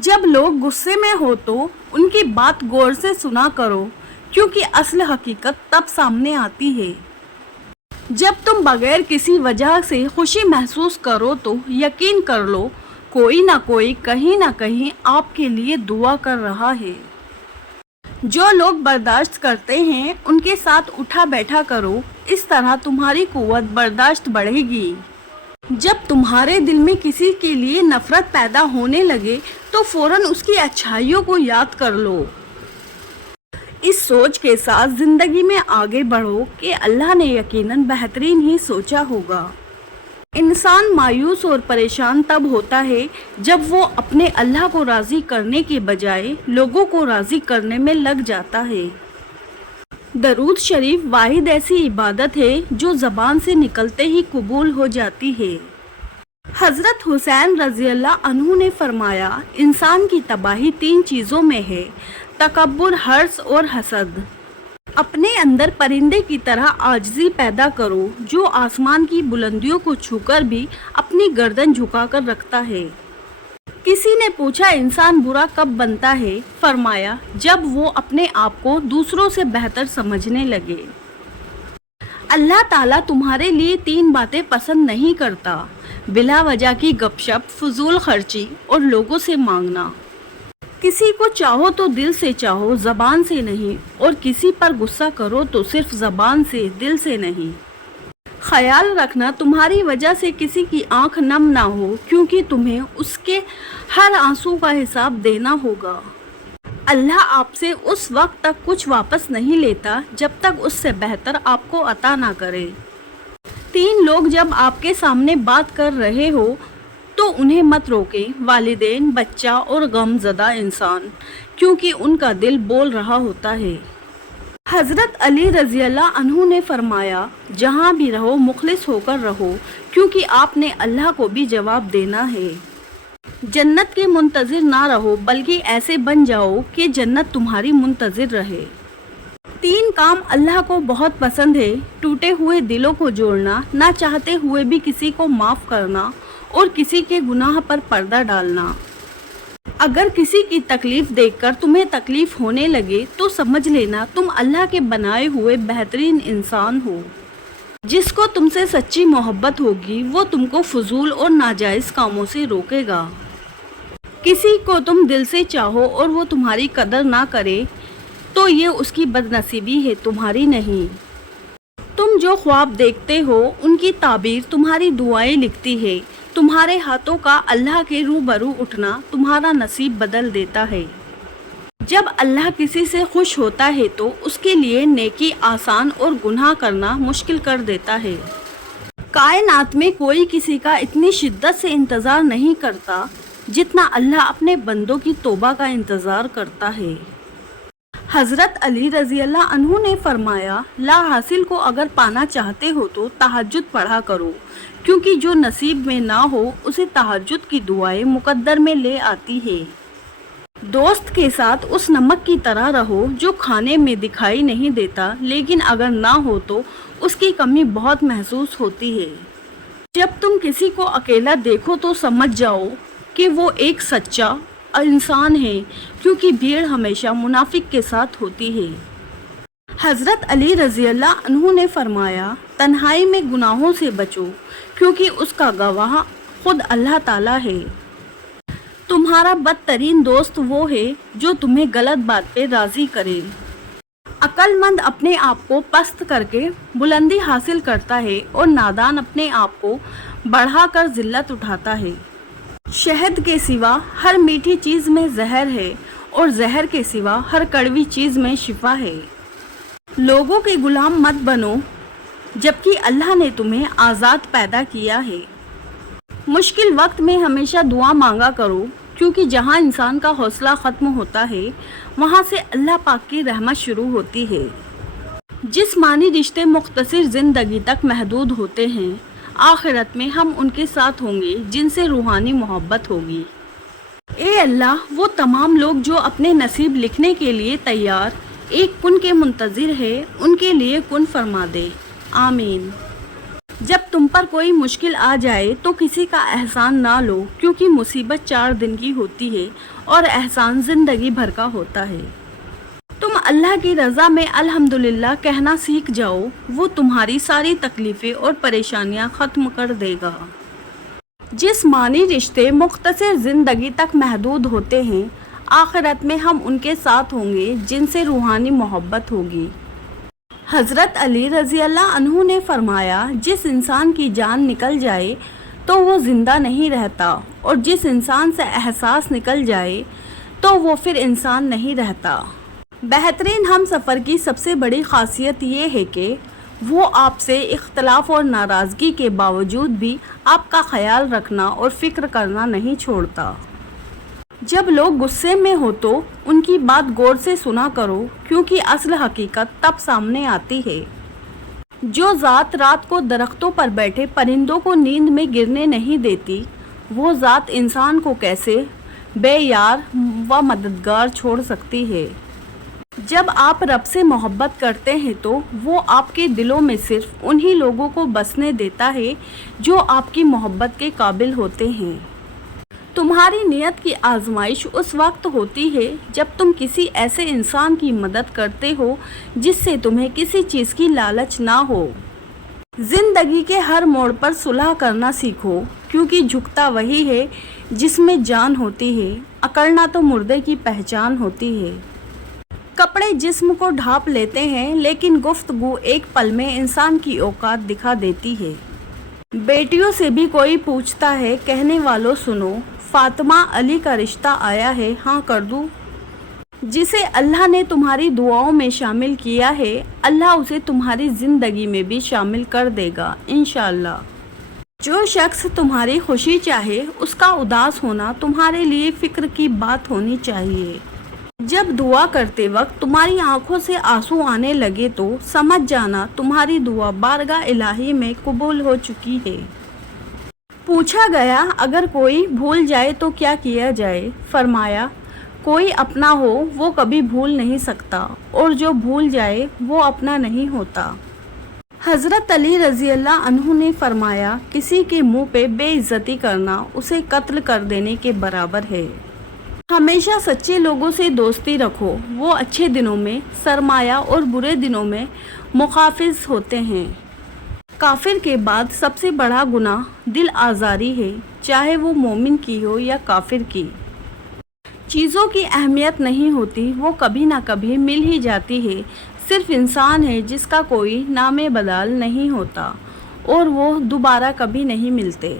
جب لوگ غصے میں ہو تو ان کی بات غور سے سنا کرو، کیونکہ اصل حقیقت تب سامنے آتی ہے جب تم بغیر کسی وجہ سے خوشی محسوس کرو تو یقین کر لو کوئی نہ کوئی کہیں نہ کہیں آپ کے لیے دعا کر رہا ہے۔ جو لوگ برداشت کرتے ہیں ان کے ساتھ اٹھا بیٹھا کرو، اس طرح تمہاری قوت برداشت بڑھے گی۔ جب تمہارے دل میں کسی کے لیے نفرت پیدا ہونے لگے تو فوراً اس کی اچھائیوں کو یاد کر لو۔ اس سوچ کے ساتھ زندگی میں آگے بڑھو کہ اللہ نے یقیناً بہترین ہی سوچا ہوگا۔ انسان مایوس اور پریشان تب ہوتا ہے جب وہ اپنے اللہ کو راضی کرنے کے بجائے لوگوں کو راضی کرنے میں لگ جاتا ہے۔ درود شریف واحد ایسی عبادت ہے جو زبان سے نکلتے ہی قبول ہو جاتی ہے۔ حضرت حسین رضی اللہ عنہ نے فرمایا، انسان کی تباہی 3 چیزوں میں ہے: تکبر، حرص اور حسد۔ اپنے اندر پرندے کی طرح عاجزی پیدا کرو جو آسمان کی بلندیوں کو چھو کر بھی اپنی گردن جھکا کر رکھتا ہے۔ کسی نے پوچھا انسان برا کب بنتا ہے؟ فرمایا جب وہ اپنے آپ کو دوسروں سے بہتر سمجھنے لگے۔ اللہ تعالیٰ تمہارے لیے 3 باتیں پسند نہیں کرتا: بلا وجہ کی گپ شپ، فضول خرچی اور لوگوں سے مانگنا۔ کسی کو چاہو تو دل سے چاہو، زبان سے نہیں، اور کسی پر غصہ کرو تو صرف زبان سے، دل سے نہیں۔ خیال رکھنا تمہاری وجہ سے کسی کی آنکھ نم نہ ہو، کیونکہ تمہیں اس کے ہر آنسو کا حساب دینا ہوگا۔ اللہ آپ سے اس وقت تک کچھ واپس نہیں لیتا جب تک اس سے بہتر آپ کو عطا نہ کرے۔ 3 لوگ جب آپ کے سامنے بات کر رہے ہو تو انہیں مت روکیں: والدین، بچہ اور غم زدہ انسان، کیونکہ ان کا دل بول رہا ہوتا ہے۔ حضرت علی رضی اللہ عنہ نے فرمایا، جہاں بھی رہو مخلص ہو کر رہو، کیونکہ آپ نے اللہ کو بھی جواب دینا ہے۔ جنت کے منتظر نہ رہو بلکہ ایسے بن جاؤ کہ جنت تمہاری منتظر رہے۔ 3 کام اللہ کو بہت پسند ہے: ٹوٹے ہوئے دلوں کو جوڑنا، نہ چاہتے ہوئے بھی کسی کو معاف کرنا، اور کسی کے گناہ پر پردہ ڈالنا۔ اگر کسی کی تکلیف دیکھ کر تمہیں تکلیف ہونے لگے تو سمجھ لینا تم اللہ کے بنائے ہوئے بہترین انسان ہو۔ جس کو تم سے سچی محبت ہوگی وہ تم کو فضول اور ناجائز کاموں سے روکے گا۔ کسی کو تم دل سے چاہو اور وہ تمہاری قدر نہ کرے تو یہ اس کی بد نصیبی ہے، تمہاری نہیں۔ تم جو خواب دیکھتے ہو ان کی تعبیر تمہاری دعائیں لکھتی ہے۔ تمہارے ہاتھوں کا اللہ کے روبرو اٹھنا تمہارا نصیب بدل دیتا ہے۔ جب اللہ کسی سے خوش ہوتا ہے تو اس کے لیے نیکی آسان اور گناہ کرنا مشکل کر دیتا ہے۔ کائنات میں کوئی کسی کا اتنی شدت سے انتظار نہیں کرتا جتنا اللہ اپنے بندوں کی توبہ کا انتظار کرتا ہے۔ حضرت علی رضی اللہ عنہ نے فرمایا، لا حاصل کو اگر پانا چاہتے ہو تو تہجد پڑھا کرو، کیونکہ جو نصیب میں نہ ہو اسے تہجد کی دعائیں مقدر میں لے آتی ہے۔ دوست کے ساتھ اس نمک کی طرح رہو جو کھانے میں دکھائی نہیں دیتا لیکن اگر نہ ہو تو اس کی کمی بہت محسوس ہوتی ہے۔ جب تم کسی کو اکیلا دیکھو تو سمجھ جاؤ کہ وہ ایک سچا انسان ہے، کیونکہ بھیڑ ہمیشہ منافق کے ساتھ ہوتی ہے۔ حضرت علی رضی اللہ عنہ نے فرمایا، تنہائی میں گناہوں سے بچو، کیونکہ اس کا گواہ خود اللہ تعالیٰ ہے۔ تمہارا بدترین دوست وہ ہے جو تمہیں غلط بات پہ راضی کرے۔ عقل مند اپنے آپ کو پست کر کے بلندی حاصل کرتا ہے اور نادان اپنے آپ کو بڑھا کر ذلت اٹھاتا ہے۔ شہد کے سوا ہر میٹھی چیز میں زہر ہے اور زہر کے سوا ہر کڑوی چیز میں شفا ہے۔ لوگوں کے غلام مت بنو جبکہ اللہ نے تمہیں آزاد پیدا کیا ہے۔ مشکل وقت میں ہمیشہ دعا مانگا کرو، کیونکہ جہاں انسان کا حوصلہ ختم ہوتا ہے وہاں سے اللہ پاک کی رحمت شروع ہوتی ہے۔ جسمانی رشتے مختصر زندگی تک محدود ہوتے ہیں، آخرت میں ہم ان کے ساتھ ہوں گے جن سے روحانی محبت ہوگی۔ اے اللہ، وہ تمام لوگ جو اپنے نصیب لکھنے کے لیے تیار ایک کن کے منتظر ہے، ان کے لیے کن فرما دے۔ آمین۔ جب تم پر کوئی مشکل آ جائے تو کسی کا احسان نہ لو، کیونکہ مصیبت 4 دن کی ہوتی ہے اور احسان زندگی بھر کا ہوتا ہے۔ تم اللہ کی رضا میں الحمدللہ کہنا سیکھ جاؤ، وہ تمہاری ساری تکلیفیں اور پریشانیاں ختم کر دے گا۔ جسمانی رشتے مختصر زندگی تک محدود ہوتے ہیں، آخرت میں ہم ان کے ساتھ ہوں گے جن سے روحانی محبت ہوگی۔ حضرت علی رضی اللہ عنہ نے فرمایا، جس انسان کی جان نکل جائے تو وہ زندہ نہیں رہتا، اور جس انسان سے احساس نکل جائے تو وہ پھر انسان نہیں رہتا۔ بہترین ہم سفر کی سب سے بڑی خاصیت یہ ہے کہ وہ آپ سے اختلاف اور ناراضگی کے باوجود بھی آپ کا خیال رکھنا اور فکر کرنا نہیں چھوڑتا۔ جب لوگ غصے میں ہو تو ان کی بات غور سے سنا کرو، کیونکہ اصل حقیقت تب سامنے آتی ہے۔ جو ذات رات کو درختوں پر بیٹھے پرندوں کو نیند میں گرنے نہیں دیتی، وہ ذات انسان کو کیسے بے یار و مددگار چھوڑ سکتی ہے۔ جب آپ رب سے محبت کرتے ہیں تو وہ آپ کے دلوں میں صرف انہی لوگوں کو بسنے دیتا ہے جو آپ کی محبت کے قابل ہوتے ہیں۔ تمہاری نیت کی آزمائش اس وقت ہوتی ہے جب تم کسی ایسے انسان کی مدد کرتے ہو جس سے تمہیں کسی چیز کی لالچ نہ ہو۔ زندگی کے ہر موڑ پر صلح کرنا سیکھو، کیونکہ جھکتا وہی ہے جس میں جان ہوتی ہے، اکڑنا تو مردے کی پہچان ہوتی ہے۔ کپڑے جسم کو ڈھانپ لیتے ہیں، لیکن گفتگو ایک پل میں انسان کی اوقات دکھا دیتی ہے۔ بیٹیوں سے بھی کوئی پوچھتا ہے، کہنے والوں سنو، فاطمہ علی کا رشتہ آیا ہے، ہاں کر دوں؟ جسے اللہ نے تمہاری دعاؤں میں شامل کیا ہے، اللہ اسے تمہاری زندگی میں بھی شامل کر دے گا انشاءاللہ۔ جو شخص تمہاری خوشی چاہے، اس کا اداس ہونا تمہارے لیے فکر کی بات ہونی چاہیے۔ جب دعا کرتے وقت تمہاری آنکھوں سے آنسو آنے لگے تو سمجھ جانا تمہاری دعا بارگاہ الہی میں قبول ہو چکی ہے۔ پوچھا گیا، اگر کوئی بھول جائے تو کیا کیا جائے؟ فرمایا، کوئی اپنا ہو وہ کبھی بھول نہیں سکتا، اور جو بھول جائے وہ اپنا نہیں ہوتا۔ حضرت علی رضی اللہ عنہ نے فرمایا، کسی کے منہ پہ بے عزتی کرنا اسے قتل کر دینے کے برابر ہے۔ ہمیشہ سچے لوگوں سے دوستی رکھو، وہ اچھے دنوں میں سرمایہ اور برے دنوں میں محافظ ہوتے ہیں۔ کافر کے بعد سب سے بڑا گناہ دل آزاری ہے، چاہے وہ مومن کی ہو یا کافر کی۔ چیزوں کی اہمیت نہیں ہوتی، وہ کبھی نہ کبھی مل ہی جاتی ہے، صرف انسان ہے جس کا کوئی نام بدال نہیں ہوتا اور وہ دوبارہ کبھی نہیں ملتے۔